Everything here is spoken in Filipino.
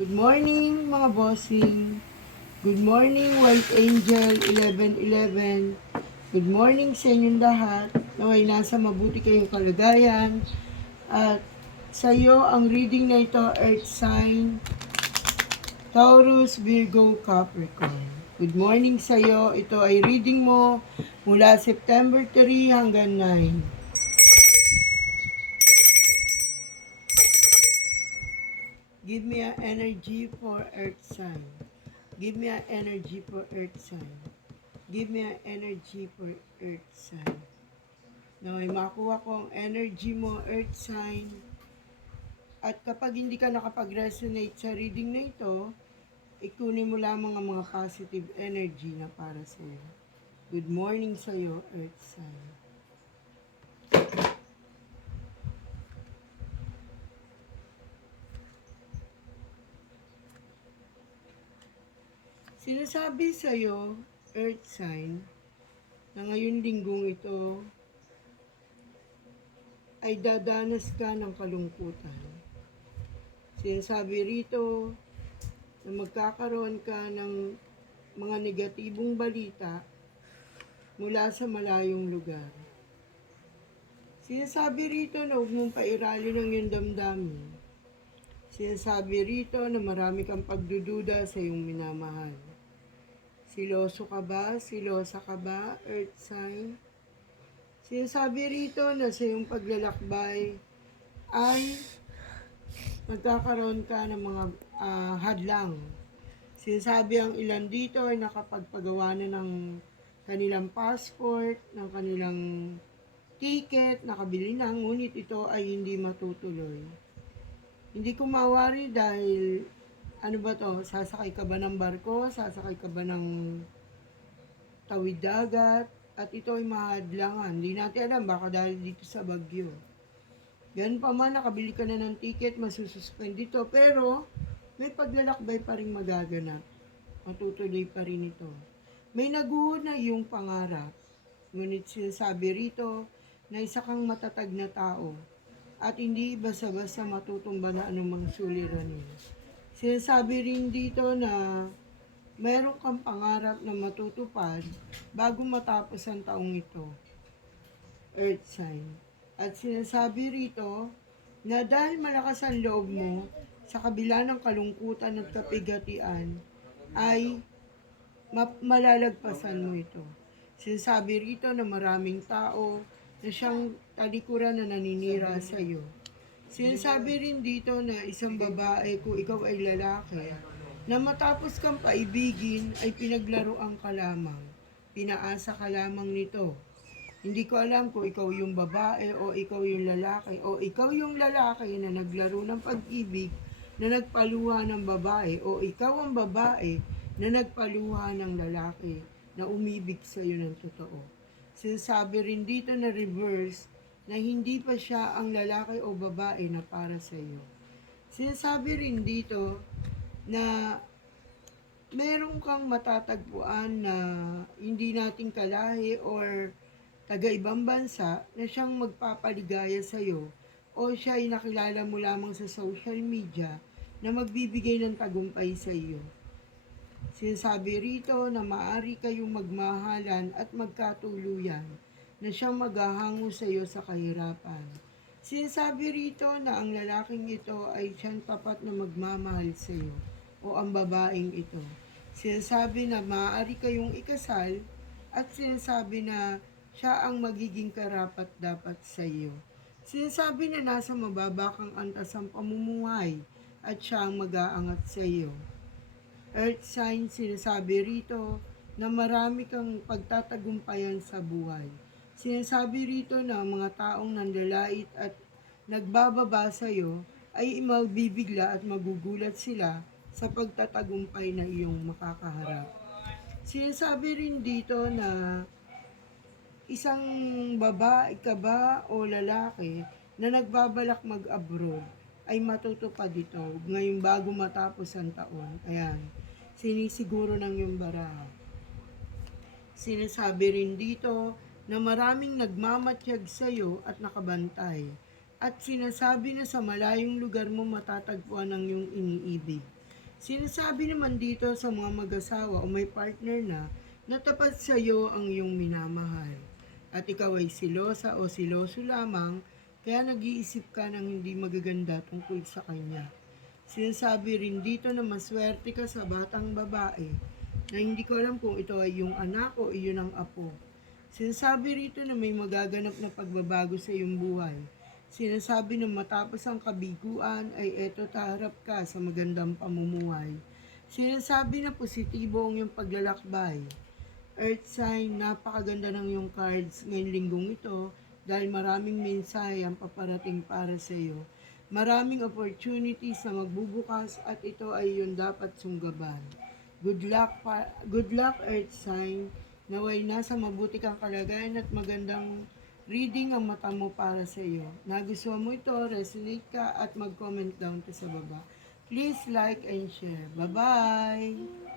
Good morning mga bossing. Good morning White Angel 1111. Good morning sa inyong lahat. Naway nasa mabuti kayong kalagayan. At sa iyo ang reading na ito, Earth Sign, Taurus, Virgo, Capricorn. Good morning sa iyo. Ito ay reading mo mula September 3 hanggang 9. Give me an energy for Earth Sign. Give me an energy for Earth Sign. Give me an energy for Earth Sign. Na may makuha ko ang energy mo, Earth Sign. At kapag hindi ka nakapag-resonate sa reading na ito, ikunin mo lamang ang mga positive energy na para sa iyo. Good morning sa iyo, Earth Sign. Sinasabi sa iyo, Earth Sign, na ngayon linggong ito ay dadanas ka ng kalungkutan. Sinasabi rito na magkakaroon ka ng mga negatibong balita mula sa malayong lugar. Sinasabi rito na huwag mong pairalin ang iyong damdamin. Sinasabi rito na marami kang pagdududa sa iyong minamahal. Siloso ka ba? Silosa ka ba, Earth Sign? Sinasabi rito na sa iyong paglalakbay ay magkakaroon ka ng mga hadlang. Sinasabi ang ilan dito ay nakapagpagawa na ng kanilang passport, ng kanilang ticket, nakabili na, ngunit ito ay hindi matutuloy. Hindi ko mawari dahil, ano ba to, sasakay ka ba ng barko, sasakay ka ba ng tawid dagat, at ito ay mahadlangan. Hindi natin alam, baka dahil dito sa bagyo. Ganun pa man, nakabili ka na ng ticket, masususpend dito, pero may paglalakbay pa rin magaganap. Matutuloy pa rin ito. May naguhod na iyong pangarap. Ngunit sinasabi rito na isa kang matatag na tao at hindi basta-basta matutumba na anumang suliranin. Sinasabi rin dito na meron kang pangarap na matutupad bago matapos ang taong ito, Earth Sign. At sinasabi rito na dahil malakas ang loob mo sa kabila ng kalungkutan at kapigatian, ay malalagpasan mo ito. Sinasabi rito na maraming tao na siyang talikuran na naninira sa iyo. Sinasabi rin dito na isang babae, kung ikaw ay lalaki, na matapos kang paibigin ay pinaglaruan ka lamang. Pinaasa ka lamang nito. Hindi ko alam kung ikaw yung babae o ikaw yung lalaki o ikaw yung lalaki na naglaro ng pag-ibig na nagpaluha ng babae o ikaw ang babae na nagpaluha ng lalaki na umibig sa iyo ng totoo. Sinasabi rin dito na reverse na hindi pa siya ang lalaki o babae na para sa iyo. Sinasabi rin dito na meron kang matatagpuan na hindi nating kalahi or taga-ibang bansa na siyang magpapaligaya sa iyo o siya ay nakilala mo lamang sa social media na magbibigay ng tagumpay sa iyo. Sinasabi rito na maaari kayong magmahalan at magkatuluyan na siyang maghahango sa iyo sa kahirapan. Sinasabi rito na ang lalaking ito ay siyang tapat na magmamahal sa iyo o ang babaeng ito. Sinasabi na maaari kayong ikasal at sinasabi na siya ang magiging karapat-dapat sa iyo. Sinasabi na nasa mababa kang antas ang pamumuhay at siya ang mag-aangat sa iyo. Earth Sign, sinasabi rito na marami kang pagtatagumpayan sa buhay. Sinasabi rito na ang mga taong nanlalait at nagbababa sa iyo ay magbibigla at magugulat sila sa pagtatagumpay na iyong makakaharap. Sinasabi rin dito na isang babae ka ba o lalaki na nagbabalak mag-abroad ay matutupad ito ngayong bago matapos ang taon. Ayan, sinisiguro ng iyong baraha. Sinasabi rin dito na maraming nagmamatyag sa iyo at nakabantay. At sinasabi na sa malayong lugar mo matatagpuan ang iyong iniibig. Sinasabi naman dito sa mga mag-asawa o may partner na tapat sa iyo ang iyong minamahal. At ikaw ay silosa o siloso lamang, kaya nag-iisip ka ng hindi magaganda tungkol sa kanya. Sinasabi rin dito na maswerte ka sa batang babae na hindi ko alam kung ito ay yung anak o iyon ang apo. Sinasabi rito na may magaganap na pagbabago sa iyong buhay. Sinasabi na matapos ang kabiguan ay eto taharap ka sa magandang pamumuhay. Sinasabi na positibo ang iyong paglalakbay. Earth sign, napakaganda ng iyong cards ngayong linggong ito dahil maraming mensahe ang paparating para sa iyo. Maraming opportunities na magbubukas at ito ay iyong dapat sunggaban. Good luck Earth sign. Naway nasa mabuti kang kalagayan at magandang reading ang mata mo para sa iyo. Nagustuhan mo ito, resonate ka at mag-comment down to sa baba. Please like and share. Bye-bye!